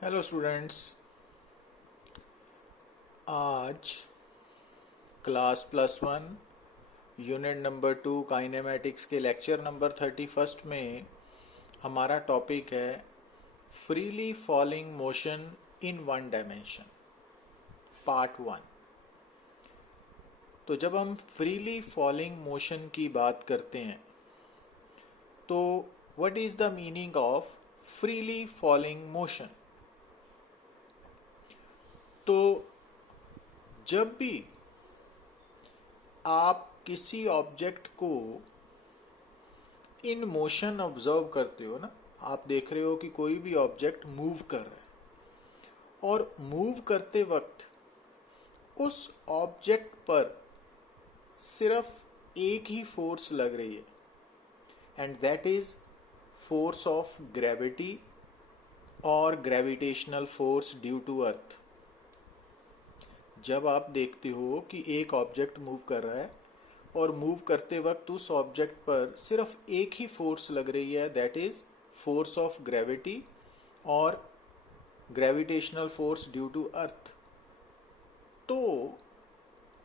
Hello students. आज class +1 unit number 2 kinematics के lecture number 31 में हमारा टॉपिक है freely falling motion in one dimension, part 1। तो जब हम फ्रीली फॉलिंग मोशन की बात करते हैं तो what is the meaning of freely falling motion. तो जब भी आप किसी ऑब्जेक्ट को इन मोशन ऑब्जर्व करते हो ना, आप देख रहे हो कि कोई भी ऑब्जेक्ट मूव कर रहा है और मूव करते वक्त उस ऑब्जेक्ट पर सिर्फ एक ही फोर्स लग रही है and that is force of gravity और gravitational force due to earth. जब आप देखते हो कि एक ऑब्जेक्ट मूव कर रहा है और मूव करते वक्त उस ऑब्जेक्ट पर सिर्फ एक ही फोर्स लग रही है, that is force of gravity और gravitational force due to earth, तो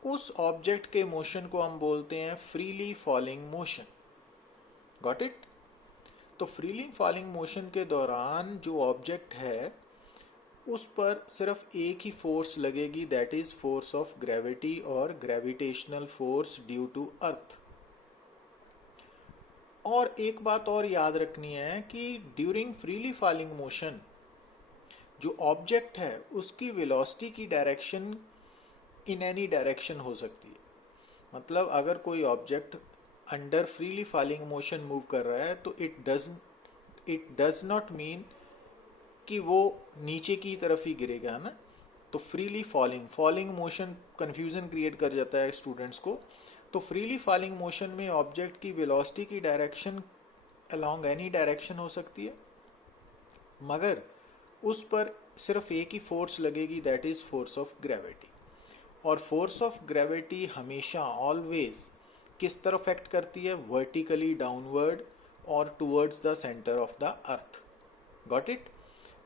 उस ऑब्जेक्ट के मोशन को हम बोलते हैं freely falling motion. Got it? तो फ्रीली फॉलिंग मोशन के दौरान जो ऑब्जेक्ट है उस पर सिर्फ एक ही फोर्स लगेगी, that is force of gravity और gravitational force due to earth. और एक बात और याद रखनी है कि ड्यूरिंग फ्रीली फॉलिंग मोशन जो ऑब्जेक्ट है उसकी वेलोसिटी की डायरेक्शन इन एनी डायरेक्शन हो सकती है। मतलब अगर कोई object under freely falling motion move कर रहा है तो इट डज नॉट मीन कि वो नीचे की तरफ ही गिरेगा ना। तो freely falling motion confusion create कर जाता है स्टूडेंट्स को। तो फ्रीली फॉलिंग मोशन में ऑब्जेक्ट की वेलोसिटी की डायरेक्शन अलोंग एनी डायरेक्शन हो सकती है, मगर उस पर सिर्फ एक ही फोर्स लगेगी, that is force of gravity. और फोर्स ऑफ ग्रेविटी हमेशा ऑलवेज किस तरफ एक्ट करती है? वर्टिकली डाउनवर्ड और towards the centre of the earth. Got it?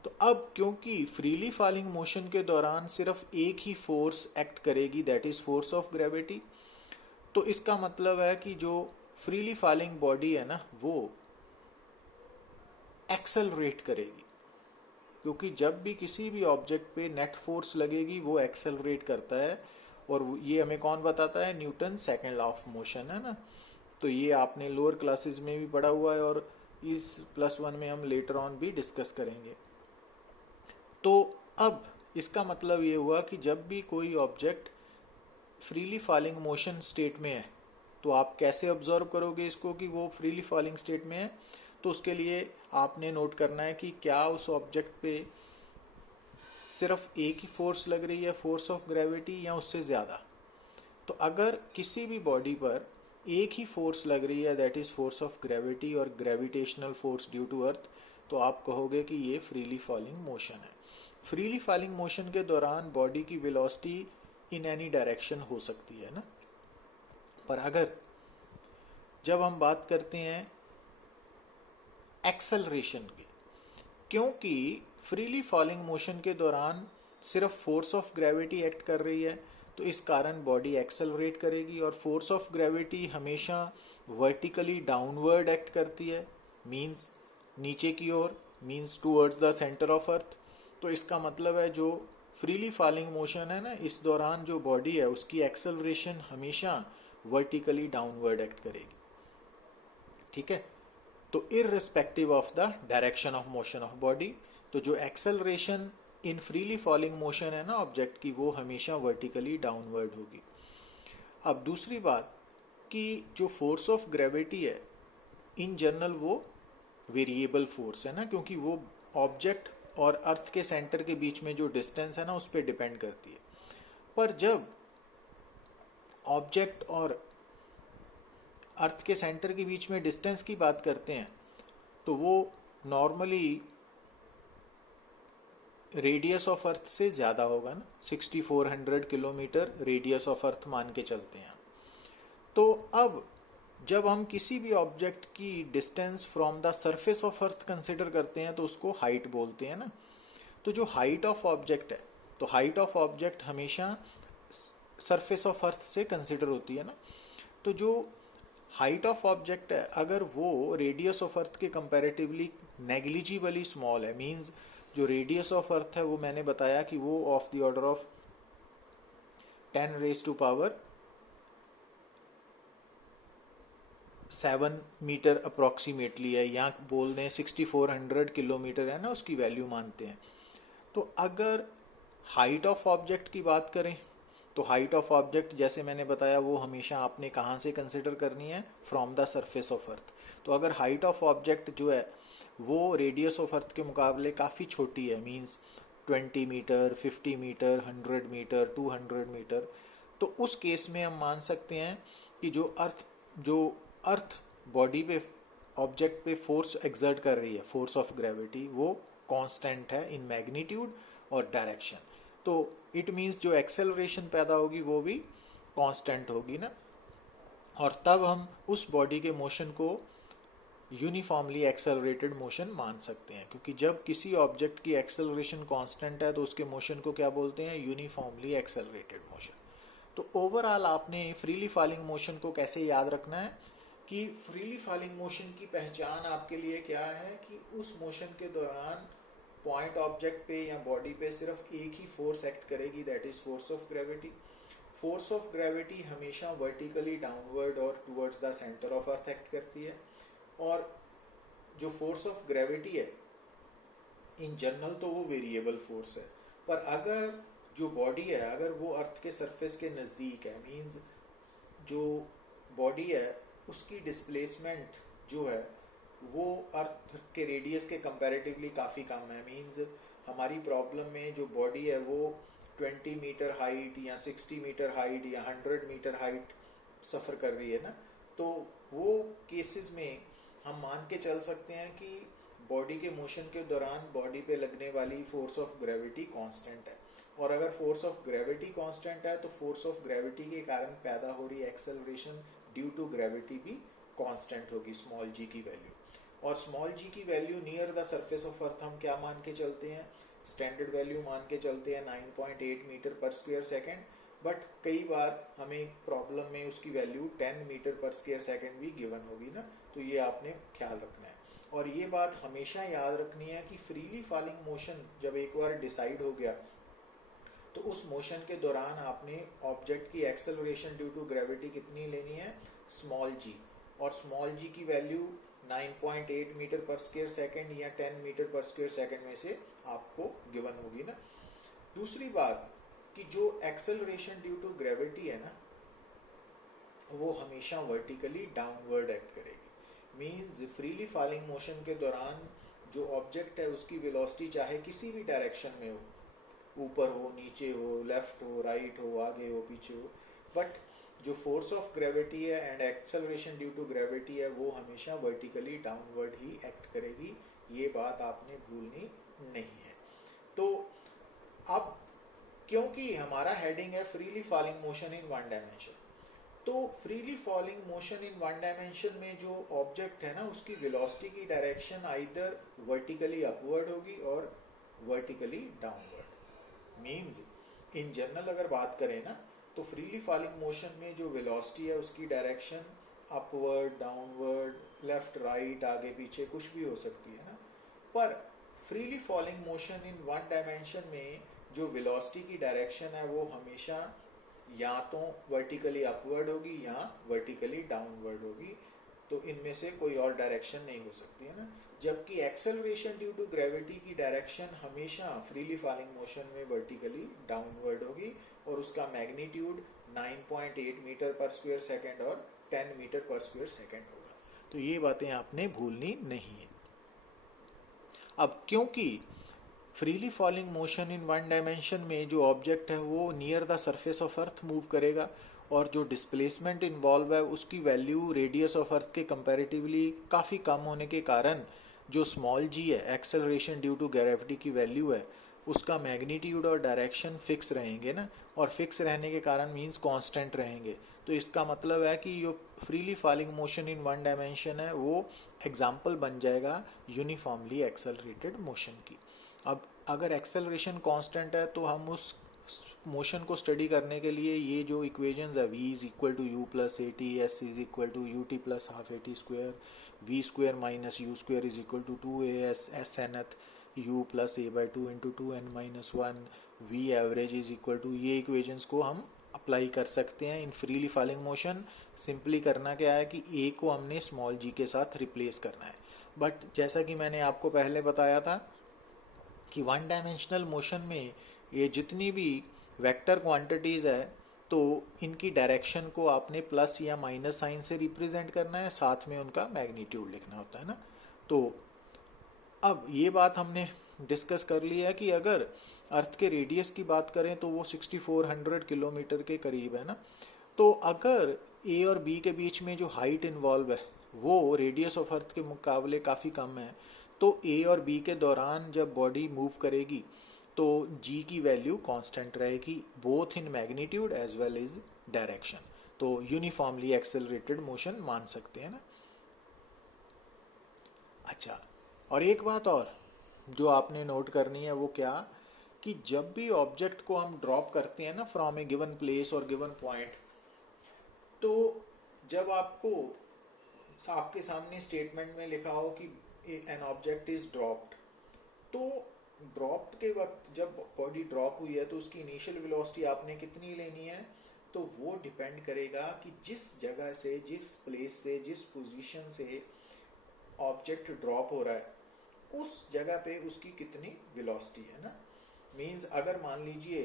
तो अब क्योंकि फ्रीली फॉलिंग मोशन के दौरान सिर्फ एक ही फोर्स एक्ट करेगी, that is force of gravity, तो इसका मतलब है कि जो फ्रीली फॉलिंग बॉडी है ना वो एक्सेलरेट करेगी, क्योंकि जब भी किसी भी ऑब्जेक्ट पे नेट फोर्स लगेगी वो एक्सेलरेट करता है। और ये हमें कौन बताता है? Newton second law of motion, है ना। तो ये आपने लोअर क्लासेस में भी पढ़ा हुआ है और इस +1 में हम लेटर ऑन भी डिस्कस करेंगे। तो अब इसका मतलब ये हुआ कि जब भी कोई object freely falling motion state में है तो आप कैसे ऑब्जर्व करोगे इसको कि वो फ्रीली फॉलिंग स्टेट में है? तो उसके लिए आपने नोट करना है कि क्या उस ऑब्जेक्ट पे सिर्फ एक ही फोर्स लग रही है, फोर्स ऑफ ग्रेविटी, या उससे ज़्यादा। तो अगर किसी भी बॉडी पर एक ही फोर्स लग रही है, that is force of gravity और gravitational force due to earth, तो आप कहोगे कि ये फ्रीली फॉलिंग मोशन है। फ्रीली फॉलिंग मोशन के दौरान बॉडी की वेलोसिटी इन एनी डायरेक्शन हो सकती है ना। पर अगर जब हम बात करते हैं एक्सेलरेशन की, क्योंकि फ्रीली फॉलिंग मोशन के दौरान सिर्फ फोर्स ऑफ ग्रेविटी एक्ट कर रही है, तो इस कारण बॉडी एक्सेलरेट करेगी। और फोर्स ऑफ ग्रेविटी हमेशा वर्टिकली डाउनवर्ड एक्ट करती है, मींस नीचे की ओर, means towards the centre of earth. तो इसका मतलब है जो फ्रीली फॉलिंग मोशन है ना, इस दौरान जो बॉडी है उसकी एक्सेलरेशन हमेशा वर्टिकली डाउनवर्ड एक्ट करेगी। ठीक है? तो irrespective of the direction of motion of body, तो जो acceleration in freely falling motion है ना ऑब्जेक्ट की, वो हमेशा वर्टिकली डाउनवर्ड होगी। अब दूसरी बात कि जो फोर्स ऑफ ग्रेविटी है इन जनरल वो वेरिएबल फोर्स है ना, क्योंकि वो ऑब्जेक्ट और अर्थ के सेंटर के बीच में जो डिस्टेंस है ना उस पर डिपेंड करती है। पर जब ऑब्जेक्ट और अर्थ के सेंटर के बीच में डिस्टेंस की बात करते हैं तो वो नॉर्मली रेडियस ऑफ अर्थ से ज़्यादा होगा ना, 6400 किलोमीटर रेडियस ऑफ अर्थ मान के चलते हैं। तो अब जब हम किसी भी ऑब्जेक्ट की distance from the surface of earth consider करते हैं तो उसको हाइट बोलते हैं ना। तो जो हाइट ऑफ ऑब्जेक्ट है, तो हाइट ऑफ ऑब्जेक्ट हमेशा सरफेस ऑफ अर्थ से कंसिडर होती है ना। तो जो हाइट ऑफ ऑब्जेक्ट है अगर वो रेडियस ऑफ अर्थ के कंपैरेटिवली नेग्लिजिबली स्मॉल है, मींस जो रेडियस ऑफ अर्थ है वो मैंने बताया कि वो of the order of 10⁻⁷ metre approximately है, या बोल दें 6400 किलोमीटर है ना, उसकी वैल्यू मानते हैं। तो अगर हाइट ऑफ ऑब्जेक्ट की बात करें तो हाइट ऑफ ऑब्जेक्ट जैसे मैंने बताया वो हमेशा आपने कहाँ से कंसिडर करनी है, from the surface of earth. तो अगर हाइट ऑफ ऑब्जेक्ट जो है वो रेडियस ऑफ अर्थ के मुकाबले काफ़ी छोटी है, means 20 metre, 50 metre, 100 metre, 200 metre, तो उस केस में हम मान सकते हैं कि जो अर्थ बॉडी पे, ऑब्जेक्ट पे फोर्स एक्सर्ट कर रही है, फोर्स ऑफ ग्रेविटी, वो कांस्टेंट है इन मैग्नीट्यूड और डायरेक्शन। तो इट मीन्स जो एक्सेलरेशन पैदा होगी वो भी कांस्टेंट होगी ना, और तब हम उस बॉडी के मोशन को यूनिफॉर्मली एक्सेलरेटेड मोशन मान सकते हैं, क्योंकि जब किसी ऑब्जेक्ट की एक्सेलरेशन कांस्टेंट है तो उसके मोशन को क्या बोलते हैं, यूनिफॉर्मली एक्सेलरेटेड मोशन। तो ओवरऑल आपने फ्रीली फॉलिंग मोशन को कैसे याद रखना है कि फ्रीली फॉलिंग मोशन की पहचान आपके लिए क्या है कि उस मोशन के दौरान पॉइंट ऑब्जेक्ट पे या बॉडी पे सिर्फ एक ही फोर्स एक्ट करेगी, that is force of gravity. Force of gravity हमेशा वर्टिकली डाउनवर्ड और towards the centre of earth act करती है, और जो फोर्स ऑफ ग्रेविटी है इन जनरल तो वो वेरिएबल फोर्स है, पर अगर जो बॉडी है अगर वो अर्थ के सरफेस के नज़दीक है, मींस जो बॉडी है उसकी डिस्प्लेसमेंट जो है वो अर्थ के रेडियस के कंपैरेटिवली काफ़ी कम है, मींस हमारी प्रॉब्लम में जो बॉडी है वो 20 मीटर हाइट या 60 मीटर हाइट या 100 मीटर हाइट सफ़र कर रही है ना, तो वो केसेस में हम मान के चल सकते हैं कि बॉडी के मोशन के दौरान बॉडी पे लगने वाली फोर्स ऑफ ग्रेविटी कांस्टेंट है, और अगर फोर्स ऑफ ग्रेविटी कांस्टेंट है तो फोर्स ऑफ ग्रेविटी के कारण पैदा हो रही एक्सेलरेशन ड्यू टू ग्रेविटी भी कांस्टेंट होगी, स्मॉल जी की वैल्यू। और स्मॉल जी की value near the surface of earth हम क्या मान के चलते हैं, स्टैंडर्ड वैल्यू मान के चलते हैं 9.8 मीटर पर स्क्वायर सेकेंड, बट कई बार हमें प्रॉब्लम में उसकी वैल्यू 10 मीटर पर स्क्वायर सेकेंड भी गिवन होगी ना, तो ये आपने ख्याल रखना है। और ये बात हमेशा याद रखनी है कि फ्रीली फॉलिंग मोशन जब एक बार डिसाइड हो गया तो उस मोशन के दौरान आपने ऑब्जेक्ट की एक्सेलरेशन ड्यू टू ग्रेविटी कितनी लेनी है, स्मॉल जी, और स्मॉल जी की वैल्यू 9.8 मीटर पर स्क्वायर सेकेंड या 10 मीटर पर स्क्वायर सेकेंड में से आपको गिवन होगी ना। दूसरी बात कि जो एक्सेलरेशन ड्यू टू ग्रेविटी है ना वो हमेशा वर्टिकली डाउनवर्ड एक्ट करेगी, मींस फ्रीली फॉलिंग मोशन के दौरान जो ऑब्जेक्ट है उसकी वेलोसिटी चाहे किसी भी डायरेक्शन में हो, ऊपर हो, नीचे हो, लेफ्ट हो, राइट हो, आगे हो, पीछे हो, बट जो फोर्स ऑफ ग्रेविटी है and acceleration due to gravity है वो हमेशा वर्टिकली डाउनवर्ड ही एक्ट करेगी, ये बात आपने भूलनी नहीं है। तो अब क्योंकि हमारा हेडिंग है freely falling motion in one dimension, तो freely falling motion in one dimension में जो ऑब्जेक्ट है ना उसकी वेलोसिटी की डायरेक्शन आइदर वर्टिकली अपवर्ड होगी और vertically downward. Means in general अगर बात करें ना तो फ्रीली फॉलिंग मोशन में जो वेलोसिटी है उसकी direction upward, downward, left, right, आगे पीछे कुछ भी हो सकती है ना, पर freely falling motion in one dimension में जो वेलोसिटी की डायरेक्शन है वो हमेशा या तो वर्टिकली अपवर्ड होगी या वर्टिकली डाउनवर्ड होगी, तो इनमें से कोई और डायरेक्शन नहीं हो सकती है ना। जबकि एक्सेलरेशन ड्यू टू ग्रेविटी की डायरेक्शन हमेशा फ्रीली फॉलिंग मोशन में वर्टिकली डाउनवर्ड होगी और उसका मैग्नीट्यूड 9.8 मीटर पर स्क्वायर सेकेंड और 10 मीटर पर स्क्वायर सेकेंड होगा। तो ये बातें आपने भूलनी नहीं है। अब क्योंकि freely falling motion in one dimension में जो ऑब्जेक्ट है वो near the surface of earth move करेगा और जो डिस्प्लेसमेंट इन्वॉल्व है उसकी वैल्यू रेडियस ऑफ अर्थ के कंपैरेटिवली काफ़ी कम होने के कारण जो स्मॉल जी है, एक्सेलरेशन ड्यू टू ग्रेविटी की वैल्यू है, उसका मैग्नीट्यूड और डायरेक्शन फिक्स रहेंगे ना, और फिक्स रहने के कारण मींस कांस्टेंट रहेंगे। तो इसका मतलब है कि जो freely falling motion in one dimension है वो एग्जाम्पल बन जाएगा यूनिफॉर्मली एक्सेलरेटेड मोशन की। अब अगर एक्सेलरेशन कांस्टेंट है तो हम उस मोशन को स्टडी करने के लिए ये जो इक्वेशंस है v is equal to u plus a t, s is equal to u t plus half a t square, v square minus u square is equal to 2as s nth u plus a by two into 2n minus 1, v average is equal to, ये equations को हम apply कर सकते हैं in freely falling motion. Simply करना क्या है कि ए को हमने स्मॉल जी के साथ रिप्लेस करना है। बट जैसा कि मैंने आपको पहले बताया था कि वन डायमेंशनल मोशन में ये जितनी भी वेक्टर क्वांटिटीज़ है तो इनकी डायरेक्शन को आपने प्लस या माइनस साइन से रिप्रेजेंट करना है, साथ में उनका मैग्नीट्यूड लिखना होता है ना। तो अब ये बात हमने डिस्कस कर लिया है कि अगर अर्थ के रेडियस की बात करें तो वो 6400 किलोमीटर के करीब है ना। तो अगर ए और बी के बीच में जो हाइट इन्वॉल्व है वो रेडियस ऑफ अर्थ के मुकाबले काफ़ी कम है, तो ए और बी के दौरान जब बॉडी मूव करेगी तो जी की वैल्यू कांस्टेंट रहेगी, both in magnitude as well as direction. तो यूनिफॉर्मली एक्सेलरेटेड मोशन मान सकते हैं ना। अच्छा, और एक बात और जो आपने नोट करनी है वो क्या, कि जब भी ऑब्जेक्ट को हम ड्रॉप करते हैं ना फ्रॉम ए गिवन प्लेस और गिवन पॉइंट, तो जब आपके सामने स्टेटमेंट में लिखा हो कि एन ऑब्जेक्ट इज ड्रॉप्ड, तो ड्रॉप्ड के वक्त जब बॉडी ड्रॉप हुई है तो उसकी इनिशियल वेलोसिटी आपने कितनी लेनी है, तो वो डिपेंड करेगा कि जिस जगह से, जिस प्लेस से, जिस पोजीशन से ऑब्जेक्ट ड्रॉप हो रहा है उस जगह पे उसकी कितनी वेलोसिटी है ना। मींस अगर मान लीजिए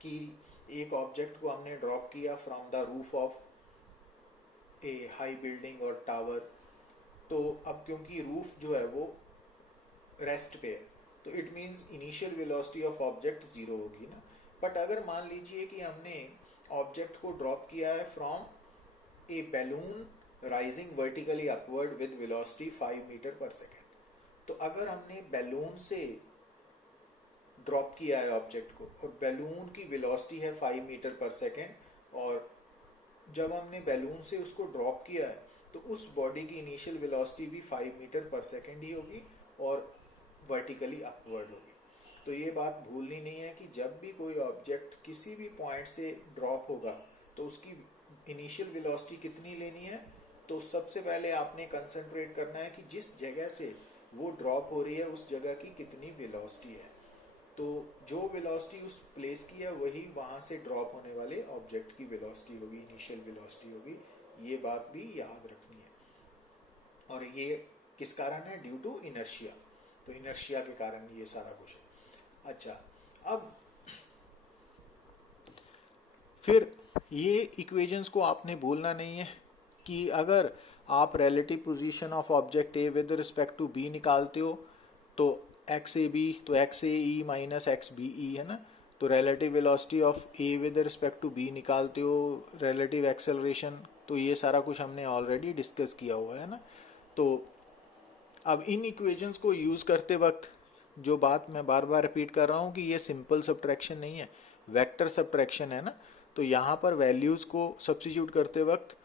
कि एक ऑब्जेक्ट को हमने ड्रॉप किया from the roof of A high building और टावर, तो अब क्योंकि रूफ जो है वो रेस्ट पे है तो it means initial velocity of object zero होगी ना। बट अगर मान लीजिए कि हमने ऑब्जेक्ट को ड्रॉप किया है from a balloon rising vertically upward with velocity 5 metre पर सेकेंड, तो अगर हमने बैलून से ड्रॉप किया है ऑब्जेक्ट को और बैलून की वेलोसिटी है 5 मीटर पर सेकेंड, और जब हमने बैलून से उसको ड्रॉप किया है तो उस बॉडी की इनिशियल वेलोसिटी भी 5 मीटर पर सेकेंड ही होगी और वर्टिकली अपवर्ड होगी। तो ये बात भूलनी नहीं है कि जब भी कोई ऑब्जेक्ट किसी भी पॉइंट से ड्रॉप होगा तो उसकी इनिशियल वेलोसिटी कितनी लेनी है, तो सबसे पहले आपने कंसंट्रेट करना है कि जिस जगह से वो ड्रॉप हो रही है उस जगह की कितनी वेलोसिटी है। तो जो वेलोसिटी उस प्लेस की है वही वहाँ से ड्रॉप होने वाले ऑब्जेक्ट की वेलोसिटी होगी, इनिशियल वेलोसिटी होगी। ये बात भी याद रखनी है। और ये किस कारण है? Due to inertia. तो इनर्शिया के कारण ये सारा कुछ है। अच्छा, अब फिर ये इक्वेशंस को आपने भूलना नहीं है कि अगर आप relative position of object A with respect to B निकालते हो तो एक्स ए बी, तो x A E minus x B E है ना। तो relative velocity of A with respect to B निकालते हो, रिलेटिव एक्सेलरेशन, तो ये सारा कुछ हमने ऑलरेडी डिस्कस किया हुआ है ना। तो अब इन इक्वेशंस को यूज़ करते वक्त जो बात मैं बार बार रिपीट कर रहा हूँ कि ये सिंपल सब्ट्रैक्शन नहीं है, वेक्टर सब्ट्रैक्शन है ना। तो यहाँ पर वैल्यूज़ को सब्स्टिट्यूट करते वक्त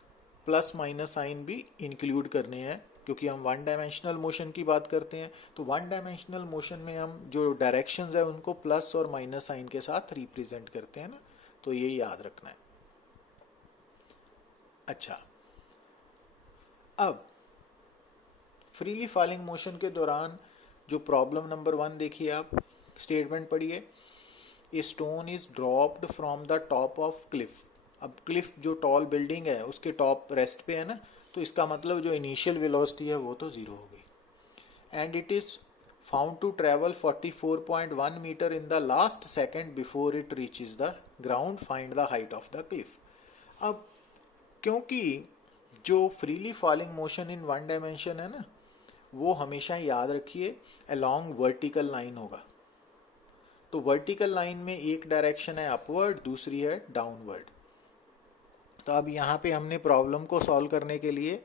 प्लस माइनस साइन भी इंक्लूड करने हैं, क्योंकि हम वन डायमेंशनल मोशन की बात करते हैं। तो वन डायमेंशनल मोशन में हम जो डायरेक्शंस है उनको प्लस और माइनस साइन के साथ रिप्रेजेंट करते हैं ना। तो ये याद रखना है। अच्छा, अब फ्रीली फॉलिंग मोशन के दौरान जो प्रॉब्लम नंबर 1 देखिए आप, स्टेटमेंट पढ़िए, a stone is dropped from the top of Cliff. अब क्लिफ जो टॉल बिल्डिंग है उसके टॉप रेस्ट पे है ना, तो इसका मतलब जो इनिशियल वेलोसिटी है वो तो जीरो हो गई। And it is found to travel 44.1 metre in the last second before it reaches the ground, find the height of the cliff. अब क्योंकि जो freely falling motion in one dimension है ना, वो हमेशा याद रखिए अलोंग वर्टिकल लाइन होगा। तो वर्टिकल लाइन में एक डायरेक्शन है अपवर्ड, दूसरी है डाउनवर्ड। तो अब यहाँ पे हमने प्रॉब्लम को सॉल्व करने के लिए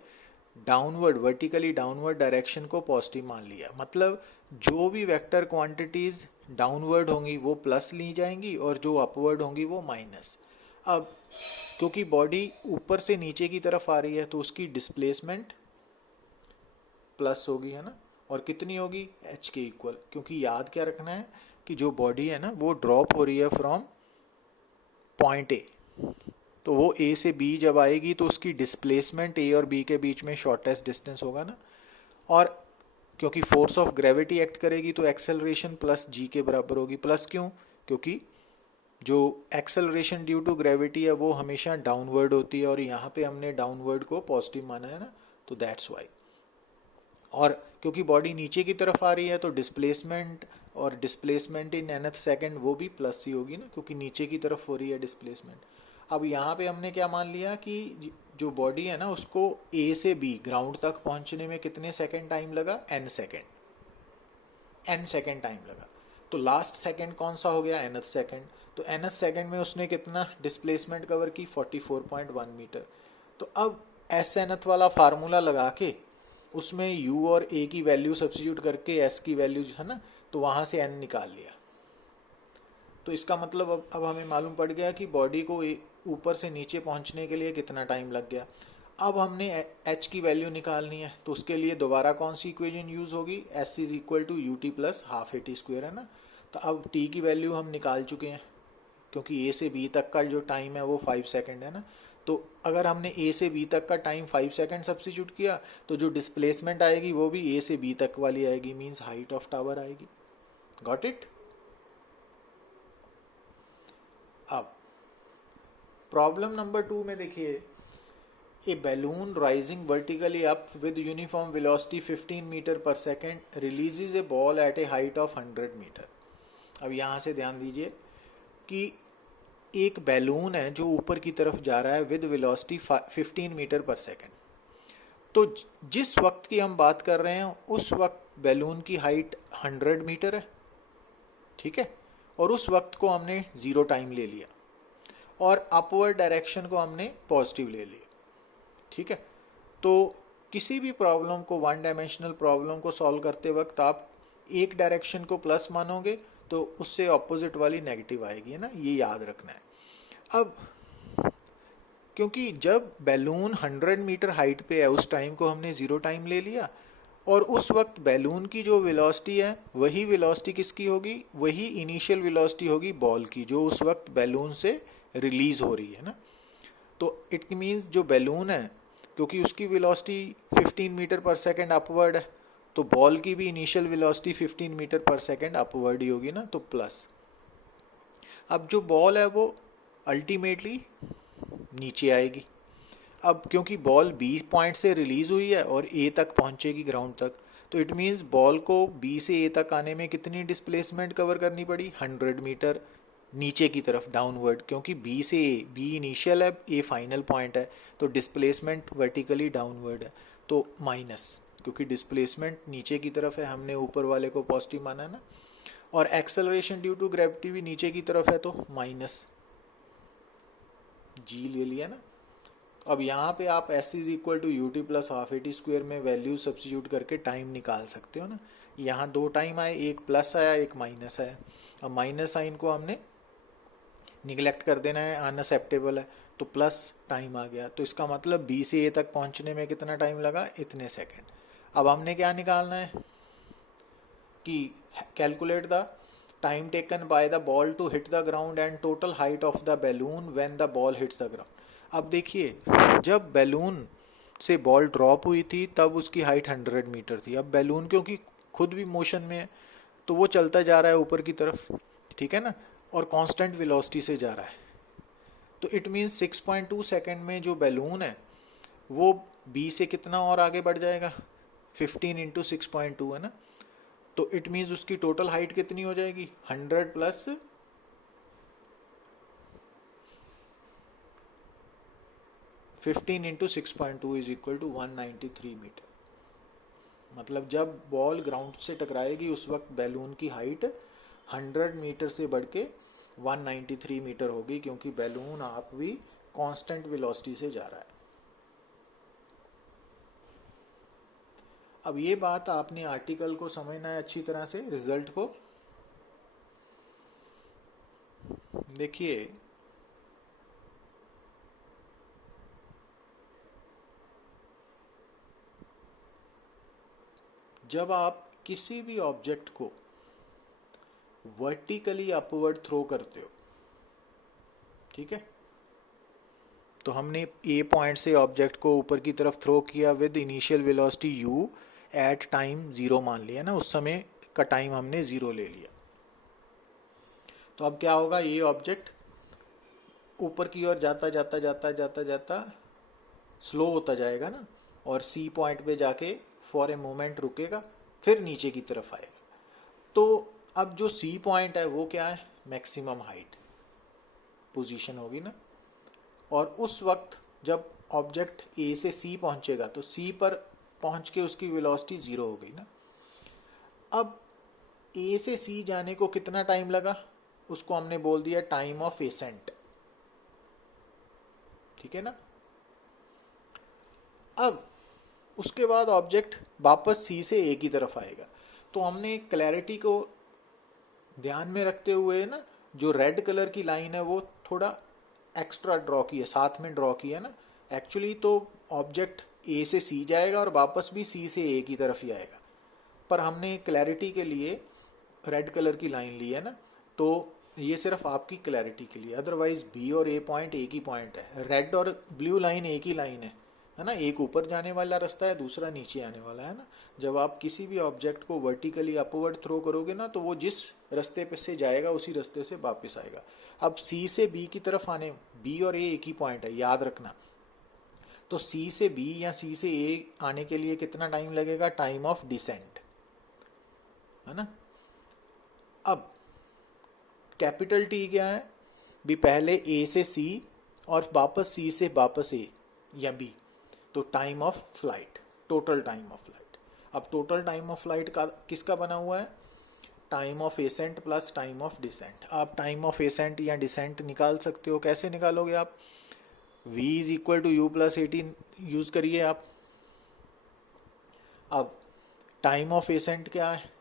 डाउनवर्ड, वर्टिकली डाउनवर्ड डायरेक्शन को पॉजिटिव मान लिया। मतलब जो भी वेक्टर क्वांटिटीज डाउनवर्ड होंगी वो प्लस ली जाएंगी और जो अपवर्ड होंगी वो माइनस। अब क्योंकि बॉडी ऊपर से नीचे की तरफ आ रही है तो उसकी डिस्प्लेसमेंट प्लस होगी, है ना। और कितनी होगी h के इक्वल, क्योंकि याद क्या रखना है कि जो बॉडी है ना वो ड्रॉप हो रही है फ्रॉम पॉइंट ए, तो वो ए से बी जब आएगी तो उसकी डिस्प्लेसमेंट ए और बी के बीच में शॉर्टेस्ट डिस्टेंस होगा ना, और क्योंकि फोर्स ऑफ ग्रेविटी एक्ट करेगी तो एक्सेलरेशन प्लस जी के बराबर होगी। प्लस क्यों? क्योंकि जो एक्सेलरेशन ड्यू टू ग्रेविटी है वो हमेशा डाउनवर्ड होती है, और यहाँ पे हमने डाउनवर्ड को पॉजिटिव माना है ना, तो दैट्स वाई। और क्योंकि बॉडी नीचे की तरफ आ रही है तो डिस्प्लेसमेंट, और डिस्प्लेसमेंट इन nth सेकेंड वो भी प्लस ही होगी ना, क्योंकि नीचे की तरफ हो रही है डिस्प्लेसमेंट। अब यहाँ पे हमने क्या मान लिया कि जो बॉडी है ना उसको ए से बी ग्राउंड तक पहुँचने में कितने सेकेंड टाइम लगा, n second, n second time लगा। तो लास्ट सेकेंड कौन सा हो गया, nth सेकेंड। तो nth सेकेंड में उसने कितना डिस्प्लेसमेंट कवर की, 44.1 मीटर। तो अब एस nth वाला फार्मूला लगा के उसमें u और a की वैल्यू सब्स्टिट्यूट करके s की वैल्यू है ना, तो वहाँ से n निकाल लिया। तो इसका मतलब अब हमें मालूम पड़ गया कि बॉडी को ऊपर से नीचे पहुँचने के लिए कितना टाइम लग गया। अब हमने h की वैल्यू निकालनी है, तो उसके लिए दोबारा कौन सी इक्वेशन यूज़ होगी, s is equal to u t plus half a t square है ना। तो अब t की वैल्यू हम निकाल चुके हैं, क्योंकि a से b तक का जो टाइम है वो 5 सेकेंड है ना। तो अगर हमने a से b तक का टाइम 5 सेकेंड सब्स्टिट्यूट किया तो जो डिस्प्लेसमेंट आएगी वो भी a से b तक वाली आएगी, मीन्स हाइट ऑफ टावर आएगी। Got it. अब प्रॉब्लम नंबर 2 में देखिए, a balloon rising vertically up with uniform velocity 15 metre पर second releases a ball at a height of 100 metre. अब यहाँ से ध्यान दीजिए कि एक बैलून है जो ऊपर की तरफ जा रहा है विद वेलोसिटी 15 मीटर पर सेकेंड। तो जिस वक्त की हम बात कर रहे हैं उस वक्त बैलून की हाइट 100 मीटर है, ठीक है, और उस वक्त को हमने 0 टाइम ले लिया और अपवर्ड डायरेक्शन को हमने पॉजिटिव ले लिया, ठीक है। तो किसी भी प्रॉब्लम को, वन डायमेंशनल प्रॉब्लम को सॉल्व करते वक्त आप एक डायरेक्शन को प्लस मानोगे तो उससे ऑपोजिट वाली नेगेटिव आएगी, है ना, ये याद रखना है। अब क्योंकि जब बैलून 100 मीटर हाइट पे है उस टाइम को हमने 0 टाइम ले लिया, और उस वक्त बैलून की जो वेलोसिटी है वही वेलोसिटी किसकी होगी, वही इनिशियल वेलोसिटी होगी बॉल की, जो उस वक्त बैलून से रिलीज हो रही है ना। तो इट मीन्स जो बैलून है, क्योंकि उसकी वेलोसिटी 15 मीटर पर सेकेंड अपवर्ड है, तो बॉल की भी इनिशियल वेलोसिटी 15 मीटर पर सेकेंड अपवर्ड ही होगी ना, तो प्लस। अब जो बॉल है वो अल्टीमेटली नीचे आएगी। अब क्योंकि बॉल बी पॉइंट से रिलीज हुई है और ए तक पहुंचेगी ग्राउंड तक, तो इट मीन्स बॉल को बी से ए तक आने में कितनी डिस्प्लेसमेंट कवर करनी पड़ी, 100 मीटर नीचे की तरफ डाउनवर्ड, क्योंकि बी से ए, बी इनिशियल है, ए फाइनल पॉइंट है, तो डिस्प्लेसमेंट वर्टिकली डाउनवर्ड है, तो माइनस, क्योंकि डिस्प्लेसमेंट नीचे की तरफ है, हमने ऊपर वाले को पॉजिटिव माना ना, और एक्सेलरेशन ड्यू टू ग्रेविटी भी नीचे की तरफ है तो माइनस जी ले लिया ना। अब यहाँ पे आप s is equal to u t plus half a t square में वैल्यू सब्स्टिट्यूट करके टाइम निकाल सकते हो ना। यहाँ 2 टाइम आए, एक प्लस आया एक माइनस आया। अब माइनस साइन को हमने निगलेक्ट कर देना है, अनएक्सेप्टेबल है, तो प्लस टाइम आ गया। तो इसका मतलब बी से ए तक पहुँचने में कितना टाइम लगा, इतने सेकेंड। अब हमने क्या निकालना है कि calculate the time taken by the ball to hit the ground and total height of the balloon when the ball hits the ground. अब देखिए, जब बैलून से बॉल ड्रॉप हुई थी तब उसकी हाइट 100 मीटर थी। अब बैलून क्योंकि खुद भी मोशन में है तो वो चलता जा रहा है ऊपर की तरफ, ठीक है ना, और कांस्टेंट वेलोसिटी से जा रहा है। तो इट मीन्स 6.2 सेकेंड में जो बैलून है वो बी से कितना और आगे बढ़ जाएगा, 15 इंटू 6.2 है ना। तो इट मीन्स उसकी टोटल हाइट कितनी हो जाएगी, 100 plus 15 into 6.2 is equal to 193 metre. मतलब जब बॉल ग्राउंड से टकराएगी उस वक्त बैलून की हाइट 100 मीटर से बढ़ के 193 मीटर होगी, क्योंकि बैलून आप भी कांस्टेंट वेलोसिटी से जा रहा है। अब ये बात आपने आर्टिकल को समझना है अच्छी तरह से, रिजल्ट को देखिए। जब आप किसी भी ऑब्जेक्ट को वर्टिकली अपवर्ड थ्रो करते हो, ठीक है, तो हमने ए पॉइंट से ऑब्जेक्ट को ऊपर की तरफ थ्रो किया with initial velocity u at time 0 मान लिया ना, उस समय का टाइम हमने 0 ले लिया। तो अब क्या होगा, ये ऑब्जेक्ट ऊपर की ओर जाता जाता जाता जाता जाता स्लो होता जाएगा ना, और सी पॉइंट पे जाके फॉर ए मोमेंट रुकेगा, फिर नीचे की तरफ आएगा। तो अब जो सी पॉइंट है वो क्या है, मैक्सिमम हाइट पोजीशन होगी ना, और उस वक्त जब ऑब्जेक्ट ए से सी पहुंचेगा तो सी पर पहुंच के उसकी वेलोसिटी 0 हो गई ना। अब ए से सी जाने को कितना टाइम लगा, उसको हमने बोल दिया टाइम ऑफ एसेंट, ठीक है ना। अब उसके बाद ऑब्जेक्ट वापस सी से ए की तरफ आएगा। तो हमने क्लैरिटी को ध्यान में रखते हुए ना, जो रेड कलर की लाइन है वो थोड़ा एक्स्ट्रा ड्रॉ की है, साथ में ड्रॉ की है ना। एक्चुअली तो ऑब्जेक्ट ए से सी जाएगा और वापस भी सी से ए की तरफ ही आएगा, पर हमने क्लैरिटी के लिए रेड कलर की लाइन ली है ना, तो ये सिर्फ आपकी क्लैरिटी के लिए। अदरवाइज बी और ए पॉइंट एक ही पॉइंट है, रेड और ब्लू लाइन एक ही लाइन है ना। एक ऊपर जाने वाला रास्ता है, दूसरा नीचे आने वाला है ना। जब आप किसी भी ऑब्जेक्ट को वर्टिकली अपवर्ड थ्रो करोगे ना, तो वो जिस रास्ते पे से जाएगा उसी रास्ते से वापस आएगा। अब सी से बी की तरफ आने, बी और ए एक ही पॉइंट है, याद रखना। तो सी से बी या सी से ए आने के लिए कितना टाइम लगेगा, टाइम ऑफ डिसेंट, है ना। अब कैपिटल टी क्या है, भी पहले ए से सी और वापस सी से वापस ए या बी, तो time of flight, total time of flight. अब टोटल टाइम ऑफ फ्लाइट का किसका बना हुआ है, time of ascent plus time of descent. आप टाइम ऑफ एसेंट या डिसेंट निकाल सकते हो, कैसे निकालोगे आप, v is equal to u plus 18 use करिए आप। अब टाइम ऑफ एसेंट क्या है,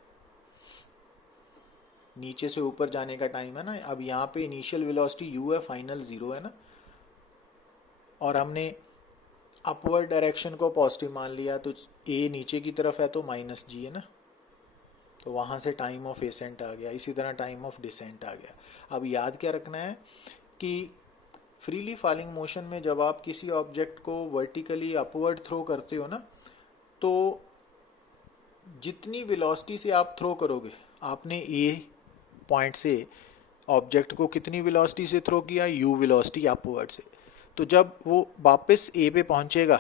नीचे से ऊपर जाने का टाइम है ना। अब यहाँ पे इनिशियल वेलोसिटी u है, फाइनल 0 है ना, और हमने अपवर्ड डायरेक्शन को पॉजिटिव मान लिया, तो a नीचे की तरफ है तो माइनस g है ना, तो वहाँ से टाइम ऑफ एसेंट आ गया। इसी तरह टाइम ऑफ डिसेंट आ गया। अब याद क्या रखना है कि फ्रीली फॉलिंग मोशन में जब आप किसी ऑब्जेक्ट को वर्टिकली अपवर्ड थ्रो करते हो ना, तो जितनी वेलोसिटी से आप थ्रो करोगे, आपने ए पॉइंट से ऑब्जेक्ट को कितनी वेलोसिटी से थ्रो किया, u वेलोसिटी अपवर्ड से, तो जब वो वापस ए पे पहुंचेगा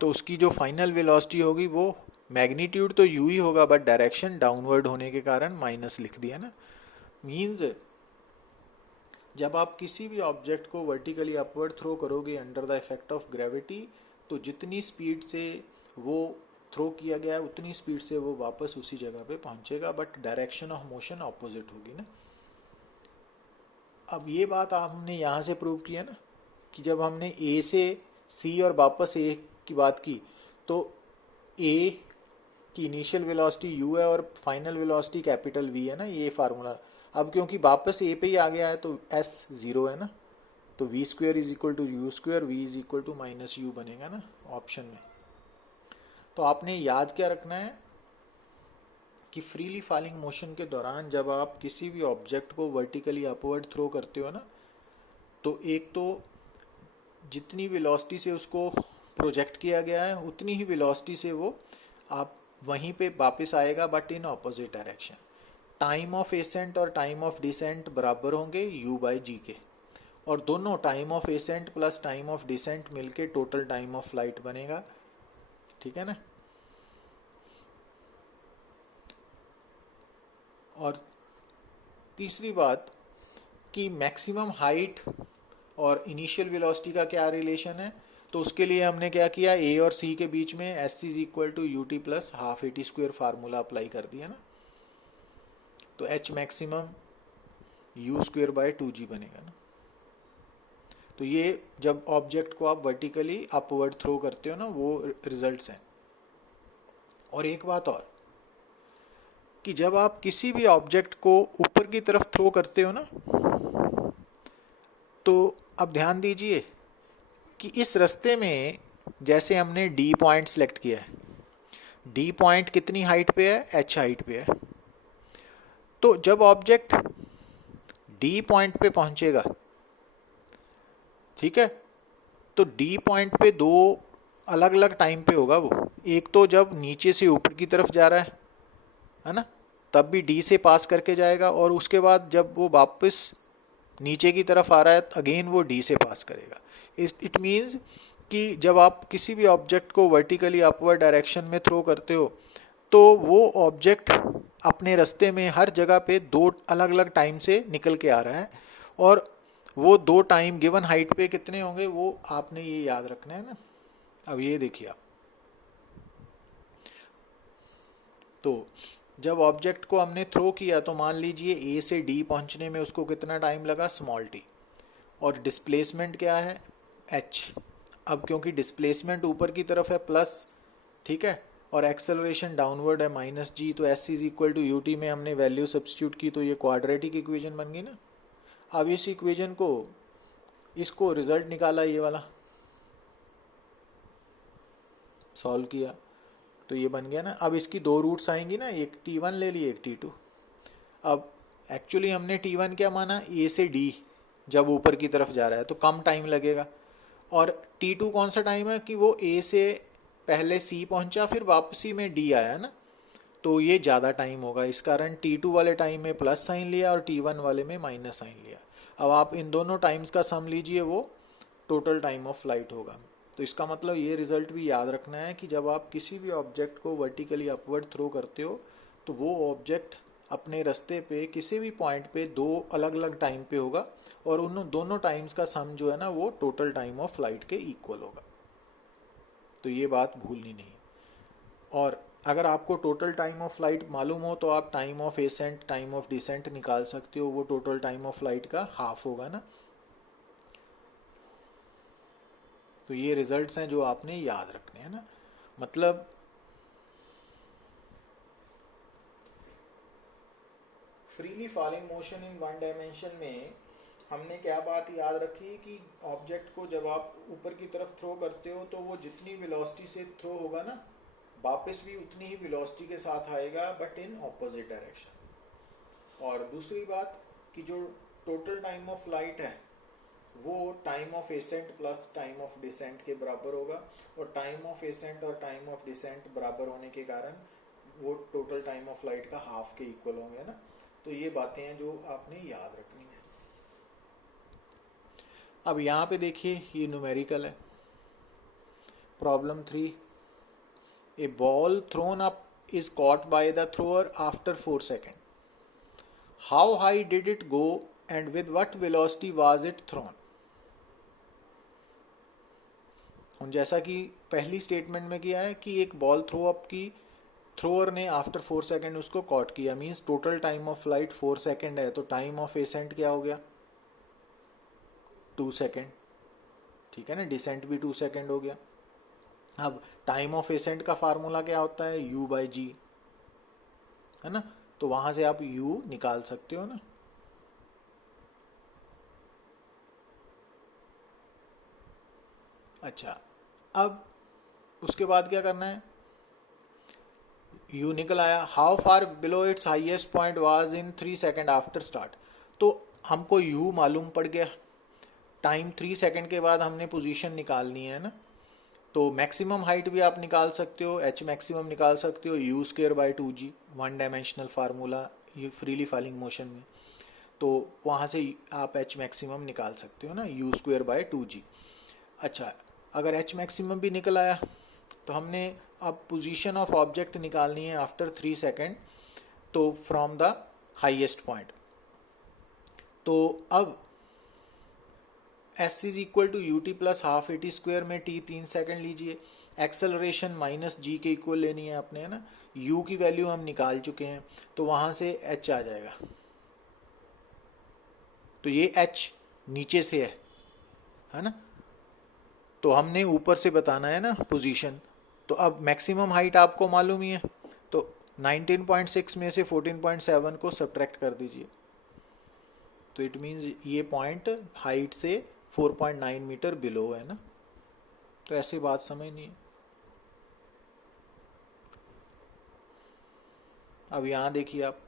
तो उसकी जो फाइनल वेलोसिटी होगी वो मैग्नीट्यूड तो u ही होगा, बट डायरेक्शन डाउनवर्ड होने के कारण माइनस लिख दिया ना। मीन्स जब आप किसी भी ऑब्जेक्ट को वर्टिकली अपवर्ड थ्रो करोगे under the effect of gravity, तो जितनी स्पीड से वो थ्रो किया गया है उतनी स्पीड से वो वापस उसी जगह पे पहुंचेगा, but direction of motion opposite होगी ना। अब ये बात हमने यहाँ से प्रूव किया ना, कि जब हमने ए से सी और वापस ए की बात की, तो ए की इनिशियल वेलोसिटी u है और फाइनल वेलोसिटी कैपिटल V है ना, ये फार्मूला। अब क्योंकि वापस ए पे ही आ गया है तो s 0 है ना, तो v square is equal to u square, v is equal to minus u बनेगा ना ऑप्शन में। तो आपने याद क्या रखना है कि फ्रीली फॉलिंग मोशन के दौरान जब आप किसी भी ऑब्जेक्ट को वर्टिकली अपवर्ड थ्रो करते हो ना, तो एक तो जितनी वेलोसिटी से उसको प्रोजेक्ट किया गया है उतनी ही वेलोसिटी से वो आप वहीं पे वापस आएगा, but in opposite direction. Time of ascent और टाइम ऑफ डिसेंट बराबर होंगे u बाई जी के, और दोनों time of ascent plus time of descent मिलके टोटल टाइम ऑफ फ्लाइट बनेगा, ठीक है ना। और तीसरी बात कि मैक्सिमम हाइट और इनिशियल वेलोसिटी का क्या रिलेशन है, तो उसके लिए हमने क्या किया, ए और सी के बीच में s is equal to u t plus half a t square formula apply कर दिया ना, तो h maximum u square by 2g बनेगा ना। तो ये जब ऑब्जेक्ट को आप वर्टिकली अपवर्ड थ्रो करते हो ना, वो रिजल्ट्स हैं। और एक बात और, कि जब आप किसी भी ऑब्जेक्ट को ऊपर की तरफ थ्रो करते हो ना, तो अब ध्यान दीजिए कि इस रास्ते में जैसे हमने डी पॉइंट सेलेक्ट किया है, डी पॉइंट कितनी हाइट पे है, एच हाइट पे है। तो जब ऑब्जेक्ट डी पॉइंट पे पहुंचेगा, ठीक है, तो डी पॉइंट पे दो अलग अलग टाइम पे होगा वो। एक तो जब नीचे से ऊपर की तरफ जा रहा है ना, तब भी डी से पास करके जाएगा, और उसके बाद जब वो वापस नीचे की तरफ आ रहा है अगेन वो डी से पास करेगा। इट मीन्स कि जब आप किसी भी ऑब्जेक्ट को वर्टिकली अपवर्ड डायरेक्शन में थ्रो करते हो तो वो ऑब्जेक्ट अपने रास्ते में हर जगह पे दो अलग अलग टाइम से निकल के आ रहा है, और वो दो टाइम गिवन हाइट पे कितने होंगे वो आपने ये याद रखना है ना। अब ये देखिए आप, तो जब ऑब्जेक्ट को हमने थ्रो किया तो मान लीजिए ए से डी पहुंचने में उसको कितना टाइम लगा, स्मॉल टी, और डिस्प्लेसमेंट क्या है, एच। अब क्योंकि डिस्प्लेसमेंट ऊपर की तरफ है प्लस, ठीक है, और एक्सेलरेशन डाउनवर्ड है माइनस जी, तो s is equal to u t में हमने वैल्यू सब्स्टिट्यूट की तो ये क्वाड्रेटिक इक्वेशन बन गई ना। अब इस इक्वेशन को, इसको रिजल्ट निकाला ये वाला, सॉल्व किया तो ये बन गया ना। अब इसकी दो रूट्स आएंगी ना, एक T1 ले ली एक T2। अब एक्चुअली हमने T1 क्या माना, ए से डी जब ऊपर की तरफ जा रहा है तो कम टाइम लगेगा, और T2 कौन सा टाइम है कि वो ए से पहले सी पहुंचा फिर वापसी में डी आया ना, तो ये ज़्यादा टाइम होगा। इस कारण T2 वाले टाइम में प्लस साइन लिया और T1 वाले में माइनस साइन लिया। अब आप इन दोनों टाइम्स का सम लीजिए, वो टोटल टाइम ऑफ फ्लाइट होगा। तो इसका मतलब ये रिजल्ट भी याद रखना है कि जब आप किसी भी ऑब्जेक्ट को वर्टिकली अपवर्ड थ्रो करते हो तो वो ऑब्जेक्ट अपने रास्ते पे किसी भी पॉइंट पे दो अलग अलग टाइम पे होगा, और उन दोनों टाइम्स का सम जो है ना वो टोटल टाइम ऑफ फ्लाइट के इक्वल होगा। तो ये बात भूलनी नहीं। और अगर आपको टोटल टाइम ऑफ फ्लाइट मालूम हो तो आप time of ascent, time of descent निकाल सकते हो, वो टोटल टाइम ऑफ फ्लाइट का हाफ होगा ना। तो ये रिजल्ट्स हैं जो आपने याद रखने हैं ना। मतलब freely falling motion in one dimension में हमने क्या बात याद रखी कि ऑब्जेक्ट को जब आप ऊपर की तरफ थ्रो करते हो तो वो जितनी वेलोसिटी से थ्रो होगा ना वापस भी उतनी ही वेलोसिटी के साथ आएगा, बट इन ऑपोजिट डायरेक्शन। और दूसरी बात कि जो टोटल टाइम ऑफ फ्लाइट है वो time of ascent plus time of descent के बराबर होगा, और टाइम ऑफ एसेंट और टाइम ऑफ डिसेंट बराबर होने के कारण वो टोटल टाइम ऑफ फ्लाइट का हाफ के इक्वल होंगे ना। तो ये बातें हैं जो आपने याद रखनी है। अब यहाँ पे देखिए ये न्यूमेरिकल है। Problem 3, A ball throne up is caught by the thrower after 4 seconds. How high did it go and with what velocity was it thrown? जैसा कि पहली स्टेटमेंट में किया है कि एक बॉल थ्रो अप की, थ्रोअर ने आफ्टर 4 सेकेंड उसको कॉट किया, means total time of flight 4 second है, तो टाइम ऑफ एसेंट क्या हो गया 2 सेकेंड, ठीक है ना, डिसेंट भी 2 सेकेंड हो गया। अब टाइम ऑफ एसेंट का फार्मूला क्या होता है, U/G, है ना, तो वहां से आप U निकाल सकते हो ना। अच्छा, अब उसके बाद क्या करना है, U निकल आया, how far below it's highest point was in 3 second after start, तो हमको U मालूम पड़ गया, टाइम 3 सेकेंड के बाद हमने पोजीशन निकालनी है ना। तो मैक्सिमम हाइट भी आप निकाल सकते हो, H मैक्सिमम निकाल सकते हो, U²/2G, one dimensional formula freely falling motion में, तो वहाँ से आप H मैक्सिमम निकाल सकते हो ना, U²/2G। अच्छा, अगर H मैक्सिमम भी निकल आया तो हमने अब पोजीशन ऑफ ऑब्जेक्ट निकालनी है आफ्टर 3 सेकेंड, तो फ्रॉम द हाईएस्ट पॉइंट। तो अब S is equal to u t plus half AT square में T 3 सेकेंड लीजिए, एक्सेलरेशन माइनस G के इक्वल लेनी है अपने, है ना, U की वैल्यू हम निकाल चुके हैं तो वहाँ से H आ जाएगा, तो ये H नीचे से है ना, तो हमने ऊपर से बताना है ना पोजीशन। तो अब मैक्सिमम हाइट आपको मालूम ही है, तो 19.6 में से 14.7 को सब्ट्रैक्ट कर दीजिए, तो इट मीन्स ये पॉइंट हाइट से 4.9 मीटर बिलो है ना। तो ऐसी बात समझनी है। अब यहां देखिए आप,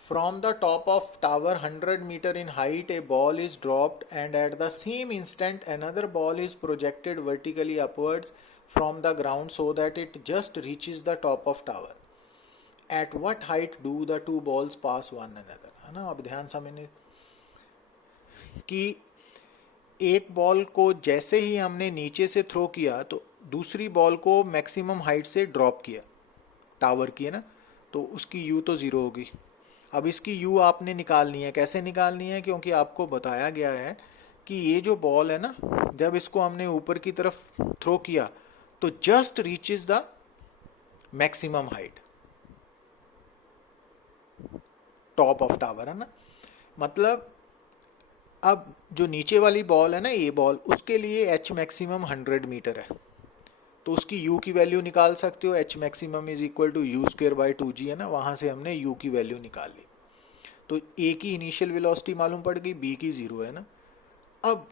from the top of tower 100 meter in height a ball is dropped and at the same instant another ball is projected vertically upwards from the ground so that it just reaches the top of tower. At what height do the two balls pass one another? है ना, अब ध्यान समझने कि एक ball को जैसे ही हमने नीचे से थ्रो किया तो दूसरी बॉल को मैक्सिमम हाइट से ड्रॉप किया, टावर की, है ना, तो उसकी यू तो ज़ीरो होगी। अब इसकी यू आपने निकालनी है, कैसे निकालनी है, क्योंकि आपको बताया गया है कि ये जो बॉल है ना, जब इसको हमने ऊपर की तरफ थ्रो किया तो just reaches the maximum height, top of tower, है ना। मतलब अब जो नीचे वाली बॉल है ना, ये बॉल, उसके लिए एच मैक्सिमम 100 मीटर है, तो उसकी u की वैल्यू निकाल सकते हो, h maximum is equal to u square by 2g, है ना, वहाँ से हमने u की वैल्यू निकाल ली। तो a की इनिशियल वेलोसिटी मालूम पड़ गई, b की 0 है ना। अब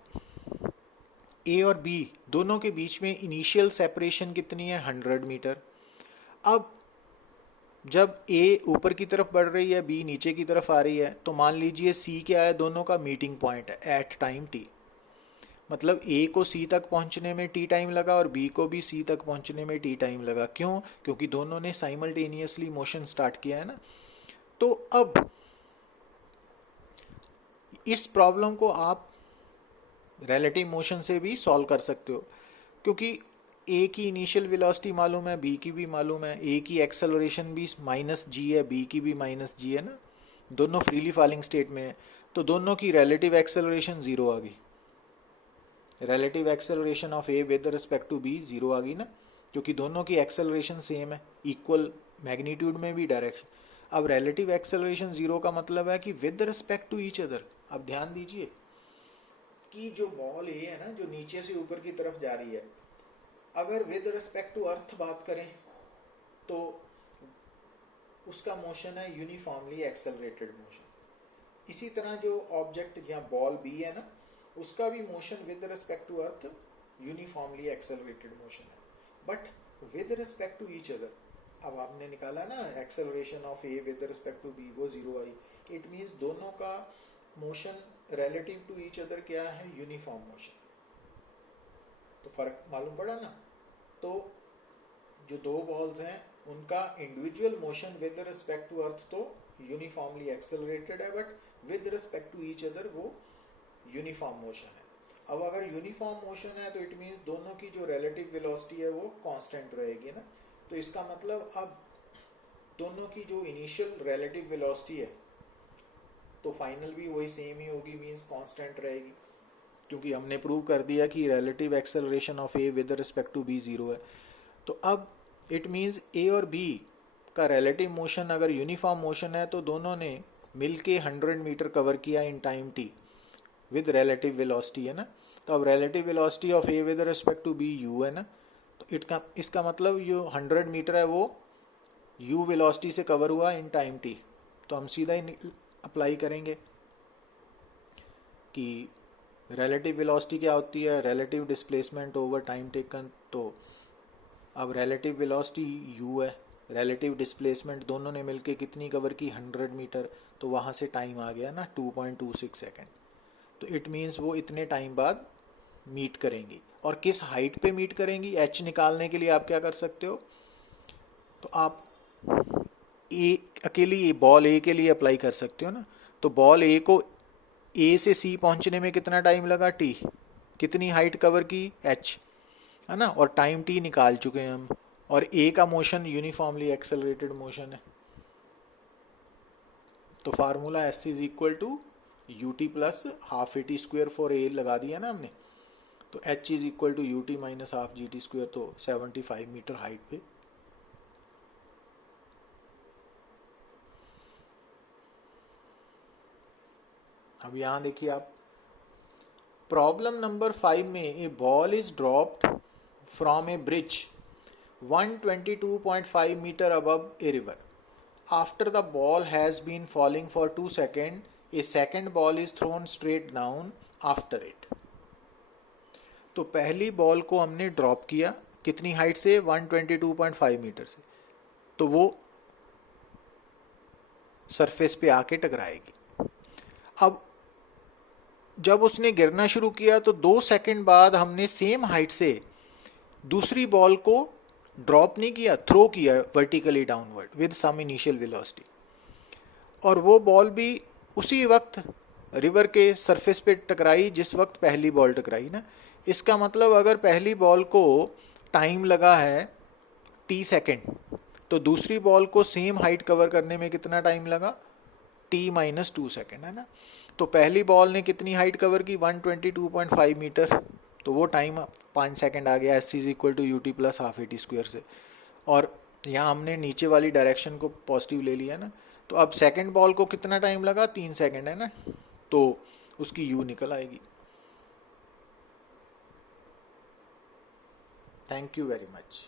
a और b दोनों के बीच में इनिशियल सेपरेशन कितनी है, 100 मीटर। अब जब a ऊपर की तरफ बढ़ रही है, b नीचे की तरफ आ रही है, तो मान लीजिए c क्या है, दोनों का मीटिंग पॉइंट है एट टाइम t। मतलब a को c तक पहुंचने में t टाइम लगा और b को भी c तक पहुंचने में t टाइम लगा। क्यों? क्योंकि दोनों ने साइमल्टेनियसली मोशन स्टार्ट किया है ना। तो अब इस प्रॉब्लम को आप रिलेटिव मोशन से भी सॉल्व कर सकते हो, क्योंकि a की इनिशियल वेलोसिटी मालूम है, b की भी मालूम है, a की एक्सेलरेशन भी -g है, b की भी -g है ना, दोनों फ्रीली फॉलिंग स्टेट में है, तो दोनों की रिलेटिव एक्सेलरेशन 0 आ गई। Relative acceleration of A with respect to B 0 आ गई ना, क्योंकि दोनों की एक्सेलरेशन सेम है, इक्वल मैग्नीट्यूड में भी डायरेक्शन। अब रिलेटिव एक्सेलरेशन 0 का मतलब है कि with respect to each other. अब ध्यान दीजिए कि जो बॉल ए है ना, जो नीचे से ऊपर की तरफ जा रही है, अगर विद रिस्पेक्ट टू अर्थ बात करें तो उसका मोशन है यूनिफॉर्मली एक्सेलरेटेड मोशन। इसी तरह जो ऑब्जेक्ट या बॉल बी है ना, उसका भी motion with respect to earth uniformly accelerated motion है, but with respect to each other. अब आपने निकाला ना acceleration of A with respect to b, वो 0 आई। इट मीन्स दोनों का motion relative to each other क्या है, यूनिफॉर्म मोशन। तो फर्क मालूम पड़ा ना। तो जो दो बॉल्स हैं उनका individual motion with respect to earth तो यूनिफॉर्मली एक्सेलरेटेड है, but with respect to each other वो यूनिफॉर्म मोशन है। अब अगर यूनिफॉर्म मोशन है तो इट मीन्स दोनों की जो रिलेटिव वेलोसिटी है वो कांस्टेंट रहेगी ना। तो इसका मतलब अब दोनों की जो इनिशियल रिलेटिव वेलोसिटी है तो फाइनल भी वही सेम ही होगी, मीन्स कांस्टेंट रहेगी, क्योंकि हमने प्रूव कर दिया कि relative acceleration of A with respect to B 0 है। तो अब इट मीन्स ए और बी का रिलेटिव मोशन अगर यूनिफॉर्म मोशन है तो दोनों ने मिलके 100 मीटर कवर किया in time t with relative velocity, है ना। तो अब relative velocity of A with respect to B u है ना, तो इसका मतलब जो 100 मीटर है वो यू वेलोसिटी से कवर हुआ इन टाइम टी। तो हम सीधा ही अप्लाई करेंगे कि रिलेटिव वेलोसिटी क्या होती है, relative displacement over time taken. तो अब रिलेटिव वेलोसिटी u है, रिलेटिव डिस्प्लेसमेंट दोनों ने मिलके कितनी कवर की, 100 मीटर, तो वहाँ से टाइम आ गया ना 2.26 सेकेंड। तो इट मीन्स वो इतने टाइम बाद मीट करेंगी। और किस हाइट पे मीट करेंगी, h निकालने के लिए आप क्या कर सकते हो, तो आप अकेली बॉल ए के लिए अप्लाई कर सकते हो ना। तो बॉल ए को ए से सी पहुंचने में कितना टाइम लगा, टी, कितनी हाइट कवर की, एच, है ना, और टाइम टी निकाल चुके हैं हम, और ए का मोशन यूनिफॉर्मली एक्सेलरेटेड मोशन है। तो formula s is equal to u t plus half a t square for A लगा दिया ना हमने। तो h is equal to u t minus half g t square, तो 75 मीटर हाइट पे। अब यहां देखिए आप, प्रॉब्लम नंबर 5 में a ball is dropped from a bridge 122.5 metre above a river. After the ball has been falling for 2 second, a second ball is thrown straight down after it. तो पहली ball को हमने drop किया कितनी height से? 122.5 metre से। तो वो सरफेस पे आके टकराएगी। अब जब उसने गिरना शुरू किया तो 2 सेकंड बाद हमने सेम हाइट से दूसरी बॉल को ड्रॉप नहीं किया, थ्रो किया vertically downward with some initial velocity, और वो बॉल भी उसी वक्त रिवर के सरफेस पे टकराई जिस वक्त पहली बॉल टकराई ना। इसका मतलब अगर पहली बॉल को टाइम लगा है t सेकेंड, तो दूसरी बॉल को सेम हाइट कवर करने में कितना टाइम लगा? t-2 सेकेंड, है ना। तो पहली बॉल ने कितनी हाइट कवर की? 122.5 मीटर, तो वो टाइम 5 सेकेंड आ गया, s is equal to ut plus half a t square से। और यहाँ हमने नीचे वाली डायरेक्शन को पॉजिटिव ले लिया ना, तो अब सेकेंड बॉल को कितना टाइम लगा? 3 सेकेंड, है ना। तो उसकी u निकल आएगी। Thank you very much.